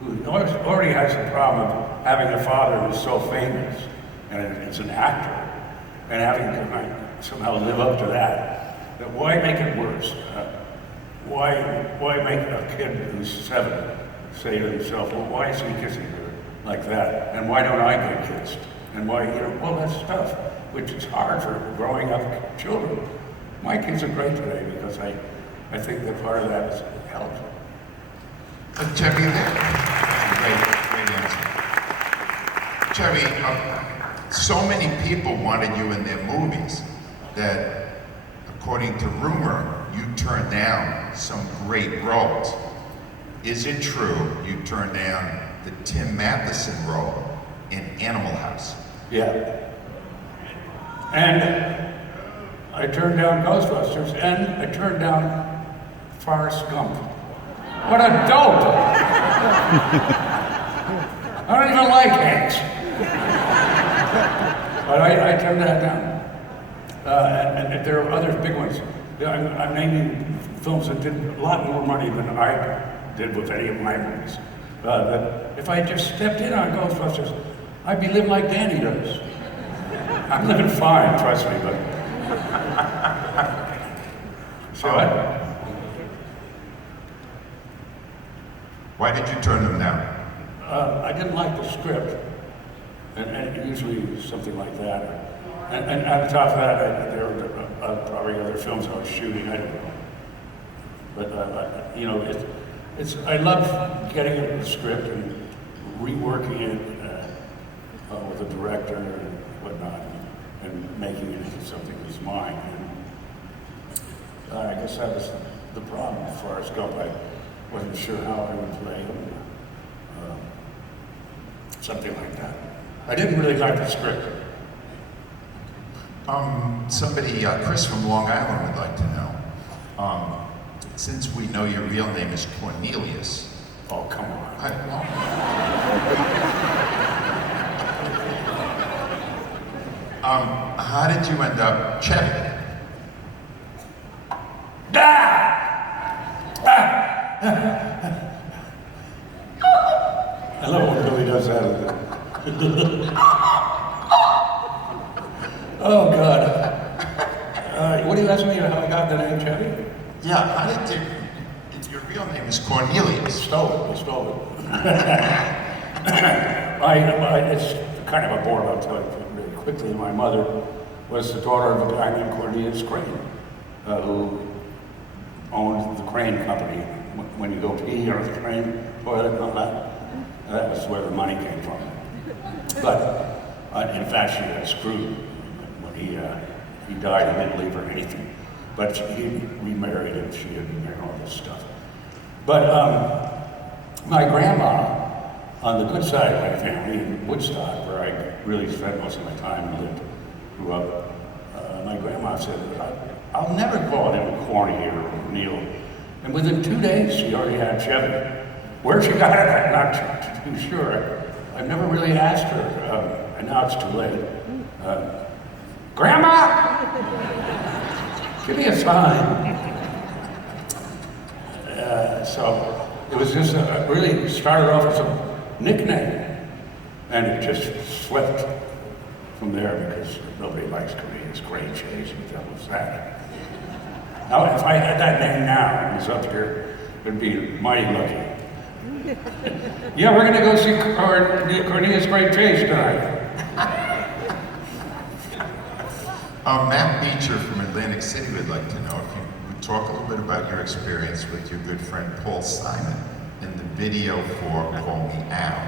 who already has the problem of having a father who's so famous, and it's an actor, and having to somehow live up to that. But why make it worse? Why make a kid who's 7 say to himself, well, why is he kissing her like that? And why don't I get kissed? And why, all that stuff, which is hard for growing up children. My kids are great today because I think that part of that has helped. Chevy, great answer. Chevy, so many people wanted you in their movies that, according to rumor, you turned down some great roles. Is it true you turned down the Tim Matheson role in Animal House? Yeah. And I turned down Ghostbusters, and I turned down Forrest Gump. What a dope! I don't even like Hanks. But I turned that down. And there are other big ones. I'm naming films that did a lot more money than I did with any of my movies. That if I had just stepped in on Ghostbusters, I'd be living like Danny does. I'm living fine, trust me, but... So why did you turn them down? I didn't like the script, and usually something like that. And on top of that, there were probably other films I was shooting, I don't know. But, I love getting the script and reworking it with a director and whatnot, and making it into something that's mine. And I guess that was the problem with Forrest Gump. I wasn't sure how I would play him. Something like that. I didn't really like the script. Chris from Long Island would like to know, since we know your real name is Cornelius. Oh, come on. How did you end up Chevy? I love when Billy does that. Oh, God. What are you asking me how I got the name Chevy? Yeah, how did you... Your real name is Cornelius. Stole it. It's kind of a bore, I'll tell you really quickly. My mother was the daughter of a guy named Cornelius Crane, who owned the Crane Company. When you go pee or the Crane toilet and all that, that was where the money came from. But in fact, she got screwed when he died. He didn't leave her anything. But he remarried and she had married all this stuff. But my grandma, on the good side of my family in Woodstock, where I really spent most of my time and lived, grew up, my grandma said, I'll never call him corny or Neil. And within 2 days, she already had Chevy. Where she got it, I'm not too sure. I've never really asked her, and now it's too late. Grandma! Give me a sign. So it was just really started off as a nickname, and it just slipped from there because nobody likes Cornelius Chase, and that was that. Now, if I had that name now and was up here, it'd be mighty lucky. Yeah, we're gonna go see Cornelius Chase tonight. Matt Beecher from Atlantic City would like to know if you would talk a little bit about your experience with your good friend Paul Simon in the video for Call Me Al.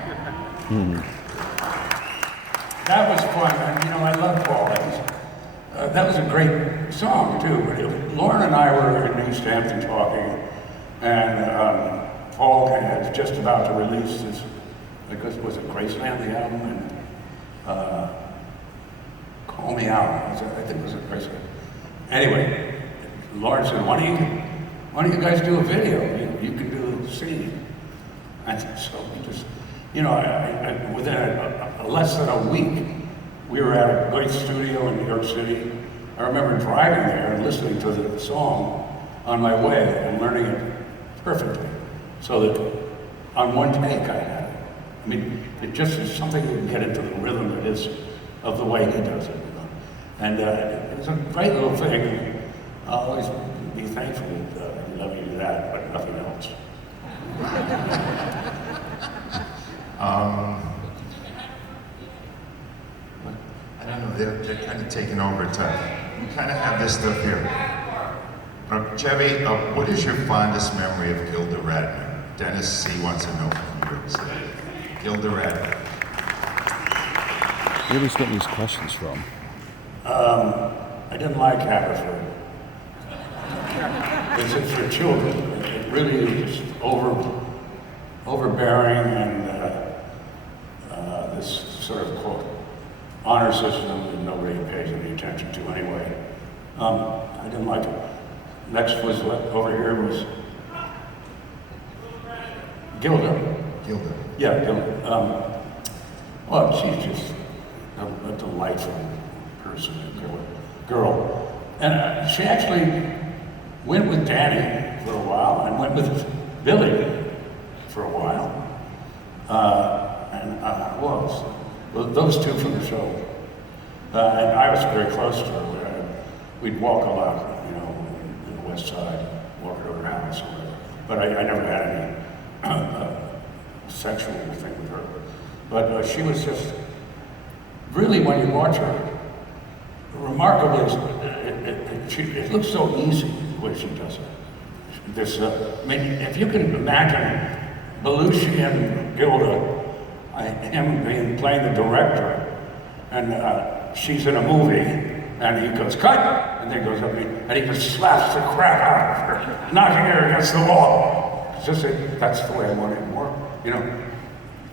That was fun, and I love Paul. That was a great song too. Lauren and I were in East Hampton talking, and Paul had just about to release his, was it Graceland, the album, and Call Me Out. I think it was a Graceland. Anyway, Lauren said, why don't you guys do a video? You can do the scene. And so we just, within less than a week, we were at a great studio in New York City. I remember driving there and listening to the song on my way and learning it perfectly. So that on one take I had it. I mean, it just is something you can get into the rhythm of the way he does it. And it was a great little thing. I'll always be thankful that he let me do that, but nothing else. I don't know, they're kind of taking over time. We kind of have this stuff here. Chevy, what is your fondest memory of Gilda Radner? Dennis C. wants to know from New York City. Gilda Radner. Where was getting these questions from? I didn't like Haverford. It's for children. It really is just overbearing and this sort of quote honor system that nobody pays any attention to anyway. I didn't like it. Next was over here was Gilda. Gilda. Yeah, Gilda. Well, she's just a delightful person, girl. And she actually went with Danny for a while and went with Billy for a while. Well, those two from the show. And I was very close to her. We'd walk a lot, you know, in the West Side, walk her around or something. But I never had any sexual thing with her. But she was just, really, when you watch her, remarkably, it looks so easy the way she does it. I mean, if you can imagine Belushi and Gilda, him playing the director, and she's in a movie, and he goes, cut! And then goes up and he just slaps the crap out of her, knocking her against the wall. It's just that's the way I want it to work, you know,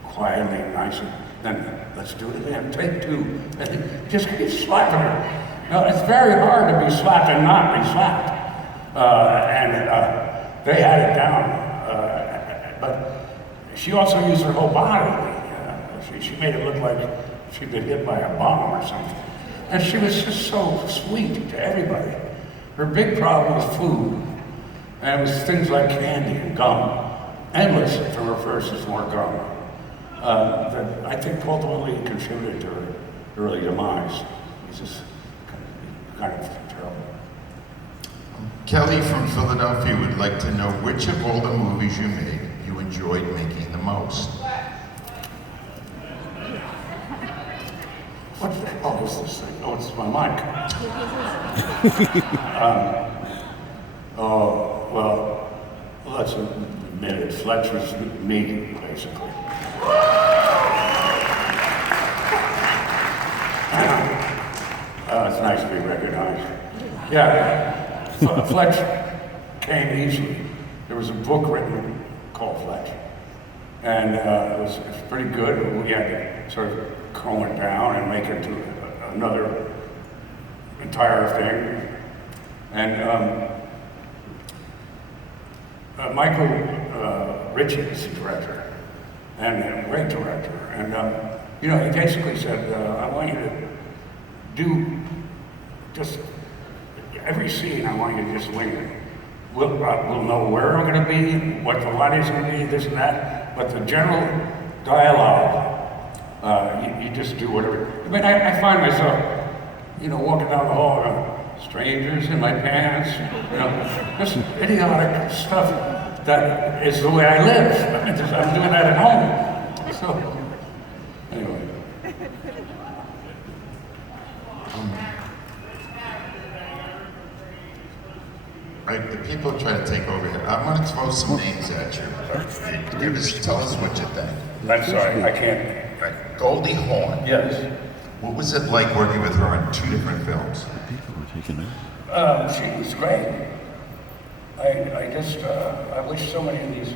quietly and nicely. Then let's do it again, take two, and just keep slapping her. Now, it's very hard to be slapped and not be slapped. They had it down, but she also used her whole body. She made it look like she'd been hit by a bomb or something. And she was just so sweet to everybody. Her big problem was food. And it was things like candy and gum. Endless from her first is more gum. That I think ultimately contributed to her early demise. It was just kind of terrible. Kelly from Philadelphia would like to know which of all the movies you made you enjoyed making the most. What the hell is this thing? Oh, it's my mic. Well, let's admit it. Fletcher's me, basically. It's nice to be recognized. Yeah, Fletch came easily. There was a book written called Fletch. And it was pretty good. We had to sort of comb it down and make it into another entire thing. And Michael Ritchie is the director, and a great director. And you know, he basically said, I want you to do just every scene. I want you to just wing it. We'll know where we're going to be, what the lighting's going to be, this and that. But the general dialogue, you just do whatever. I mean, I find myself, you know, walking down the hall, strangers in my pants, you know, just idiotic stuff that is the way I live. I'm doing that at home. So, anyway. Right, the people are trying to take over here. I'm going to throw some names at you. Tell us what you think. I'm sorry, I can't. Right. Goldie Hawn. Yes. What was it like working with her on 2 different films? People were taking it. She was great. I wish so many of these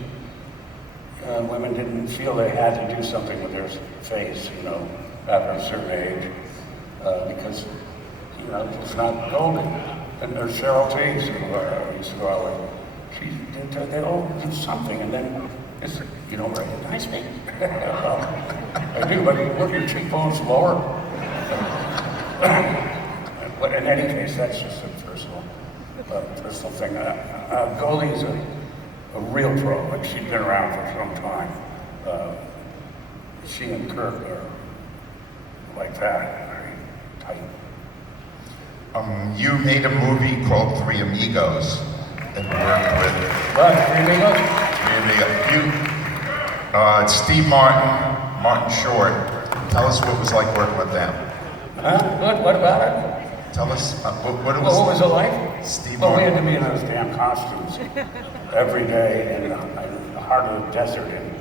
women didn't feel they had to do something with their face, you know, after a certain age, because, you know, it's not golden. And there's Cheryl Chase, who used to go out with. They all do something, and then it's, you don't recognize me. I do, but look, your cheekbones lower. But in any case, that's just a personal thing. Goldie's a a real pro, like she'd been around for some time. She and Kirk are like that, very tight. You made a movie called Three Amigos and worked with What, Three Amigos? Three Amigos. Steve Martin, Martin Short. Tell us what it was like working with them. Huh? What about it? Tell us what it was. Well, what was it like? Steve Well, we Martin. had to be in those damn costumes every day in the heart of the desert in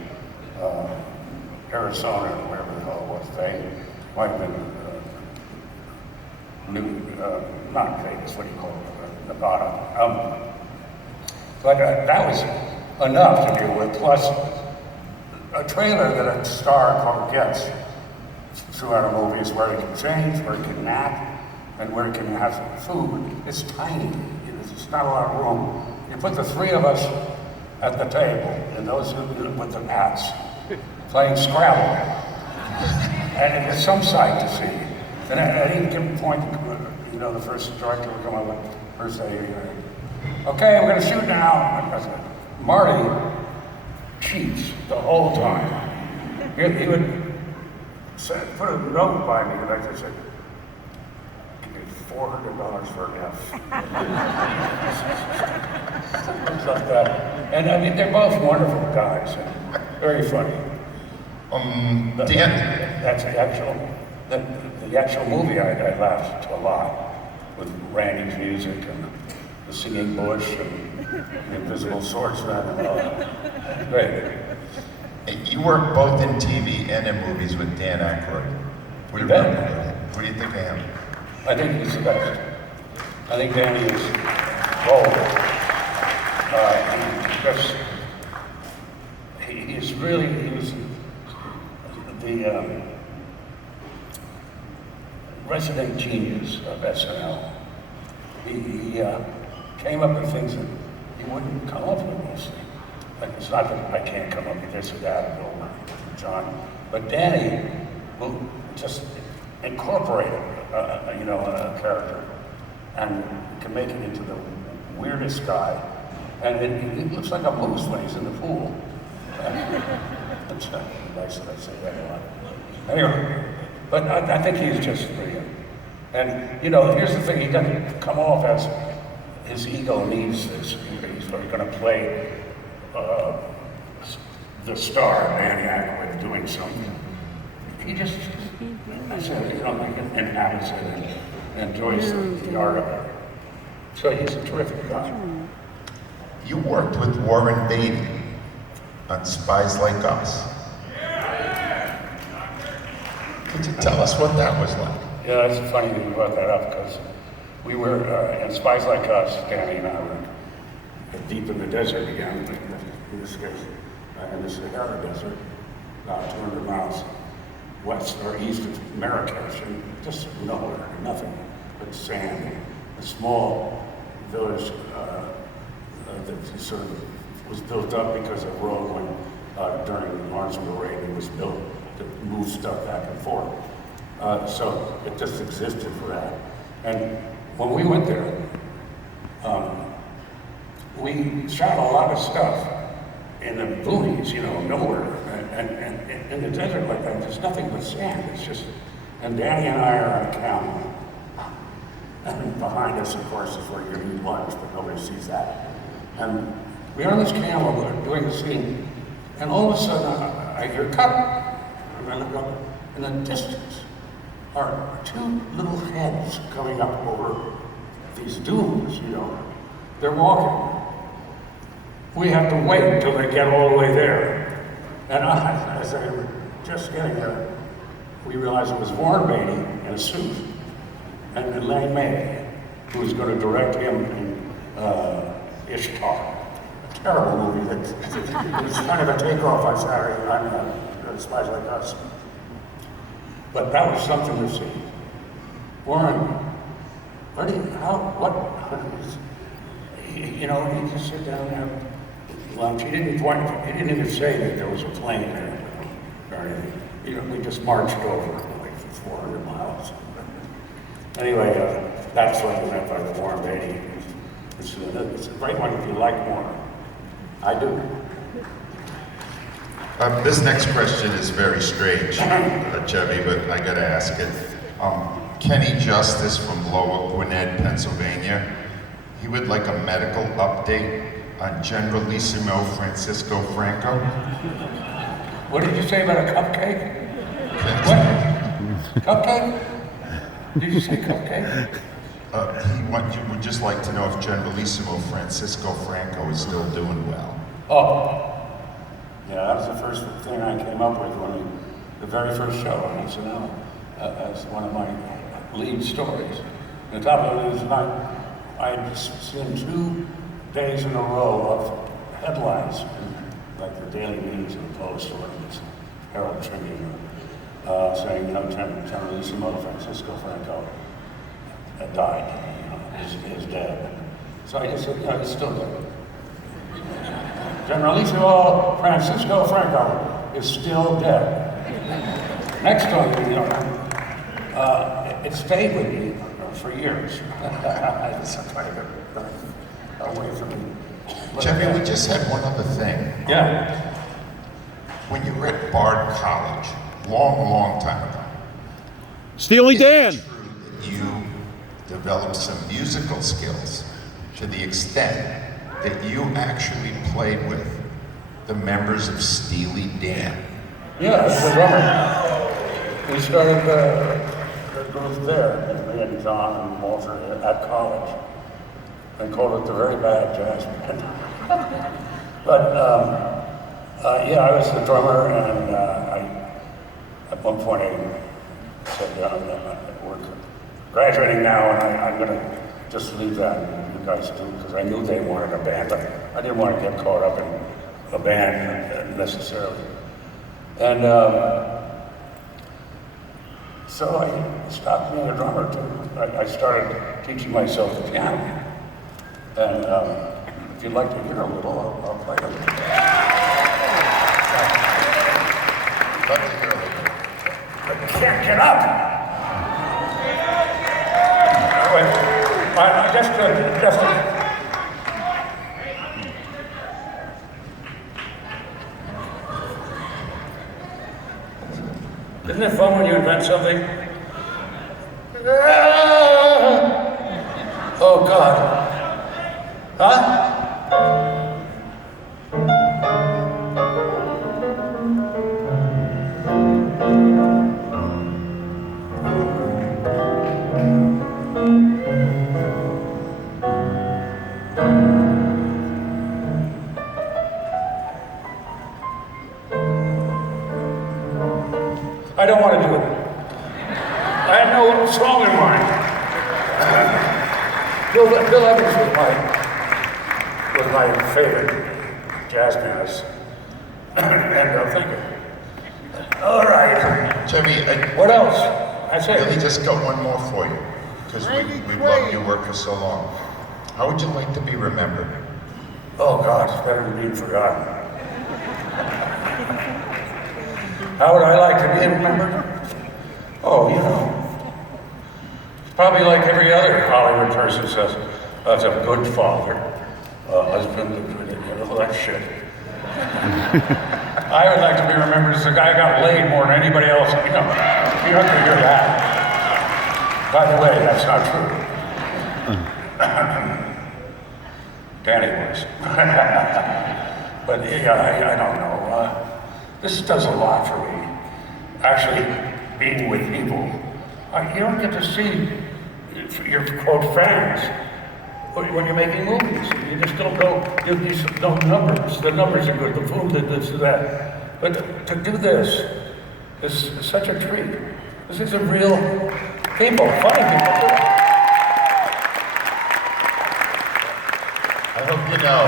Arizona, or wherever the hell it was. They might have been not Vegas, what do you call it? Nevada. But that was enough to deal with, plus a trailer that a star called gets throughout a movie is where he can change, where he can nap, and where he can have food. It's tiny. It's not a lot of room. You put the three of us at the table, and those with the hats, playing Scrabble. And it's some sight to see. And at any given point, the first director would come up with, or say, okay, we're going to shoot now. And I said, Marty cheats the whole time. He would put a note by me, and I just said, give me $400 for an F. Things like that. And I mean, they're both wonderful guys, and very funny. Dan. That's the actual movie I laughed a lot with Randy's music and the singing bush and the invisible swordsman and all that. Great. You worked both in TV and in movies with Dan Aykroyd. What do you think of him? I think he's the best. I think Danny is bold. He was the resident genius of SNL. He came up with things that he wouldn't come up with mostly. Like, it's not that I can't come up with this or that, or John, but Danny will just incorporate a character and can make it into the weirdest guy. And it looks like a moose when he's in the pool. It's nice that I say that a lot. Anyway, but I think he's just brilliant. And, here's the thing, he doesn't come off as his ego needs this. He's going to play the star, Danny Aykroyd, doing something. He just, inhabits it and enjoys the art of it. So he's a terrific guy. You worked with Warren Beatty on Spies Like Us. Could you tell us what that was like? Yeah, it's funny that you brought that up because we were in Spies Like Us, Danny and I were deep in the desert again, in this case, in the Sahara Desert, about 200 miles west or east of Marrakesh, and just nowhere, nothing but sand. A small village that sort of was built up because a road when during the Marshall raid it was built to move stuff back and forth. So it just existed for that. And when we went there, we shot a lot of stuff in the boonies, nowhere. And in the desert like that, there's nothing but sand. It's just, and Danny and I are on a camel. And behind us, of course, is where you're going to eat lunch, but nobody sees that. And we're on this camel, we're doing the scene, and all of a sudden I hear cut. And I look up, in the distance are two little heads coming up over these dunes, They're walking. We have to wait until they get all the way there. And as they were just getting there, we realized it was Warren Beatty in a suit, and Lenny May, who was going to direct him in Ishtar, a terrible movie that was kind of a takeoff on Saturday night on Spies Like Us. But that was something to see. Warren, he just sit down and have lunch. He didn't even say that there was a plane there or anything. We just marched over like 400 miles. Anyway, that's what we meant by the Warren Beatty. It's a great one if you like Warren. I do. This next question is very strange, Chevy, but I gotta ask it. Kenny Justice from Lower Gwinnett, Pennsylvania. He would like a medical update on Generalissimo Franco. What did you say about a cupcake? What? Cupcake? Did you say cupcake? He would just like to know if Generalissimo Franco is still doing well. Oh. Yeah, that was the first thing I came up with the very first show on SNL as one of my lead stories. And the top of it is I'd seen 2 days in a row of headlines in like the Daily News and the Post or the Herald Tribune saying, Generalissimo Francisco Franco had died, is dead. So I just said, he's still dead. Generalissimo Francisco Franco is still dead. Next one, it stayed with me for years. It's trying to get away from me. Chevy, we just had one other thing. Yeah. When you were at Bard College, long time ago, Steely Dan! is it true that you developed some musical skills to the extent that you actually played with the members of Steely Dan? Yeah, as a drummer. We started the group there, me and John and Walter at college. They called it the Very Bad Jazz Band. But yeah, I was the drummer, and at one point I said, we're graduating now, and I'm going to just leave that and you guys do, because I knew they wanted a band, but I didn't want to get caught up in a band necessarily. And so I stopped being a drummer too. I started teaching myself the piano. And if you'd like to hear a little, I'll play a little. Love to hear a little. But you can't get up! Just Isn't it fun when you invent something? Oh, God. Huh? I don't want to do it. I had no song in mind. Bill Evans was my favorite jazz pianist. And thank you. All right. Chevy, What else? That's I really it. just got one more for you, because we've loved your work for so long. How would you like to be remembered? Oh, God, it's better than being forgotten. How would I like to be remembered? Oh, it's probably like every other Hollywood person says, that's a good father, husband, all that shit. I would like to be remembered as the guy who got laid more than anybody else. You don't have to hear that. By the way, that's not true. Danny was. But yeah, I don't know. This does a lot for me. Actually, being with people. You don't get to see your quote fans when you're making movies. You just don't go. You just know numbers. The numbers are good. The food, this, that. But to do this is such a treat. This is a real people, funny people too. I hope you know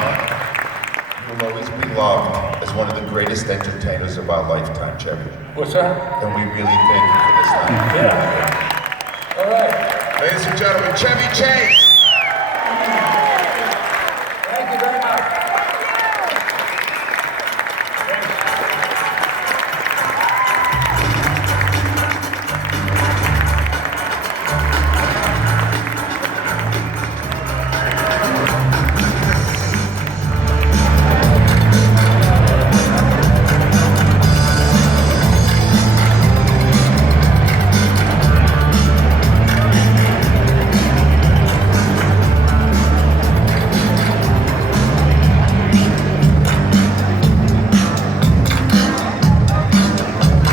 you'll always be loved as one of the greatest entertainers of our lifetime, Chevy. What's that? And we really thank you for this night. Yeah. All right. Ladies and gentlemen, Chevy Chase!